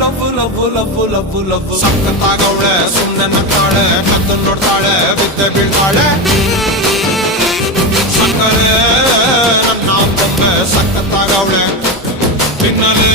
love love love love love ಸಕ್ಕತ್ತಾಗವಳೆ ಸುಮ್ನೆ ನಗ್ತಾಳೆ ಕದ್ದು ನೋಡ್ತಾಳೆ ಬಿದ್ದೆ ಬೀಳ್ತಾಳೆ ಸಕ್ಕರೆ ನನ್ನ ಬೊಮ್ಮೆ ಸಕ್ಕತ್ತಾಗವಳೆ ತಿನ್ನಲೇ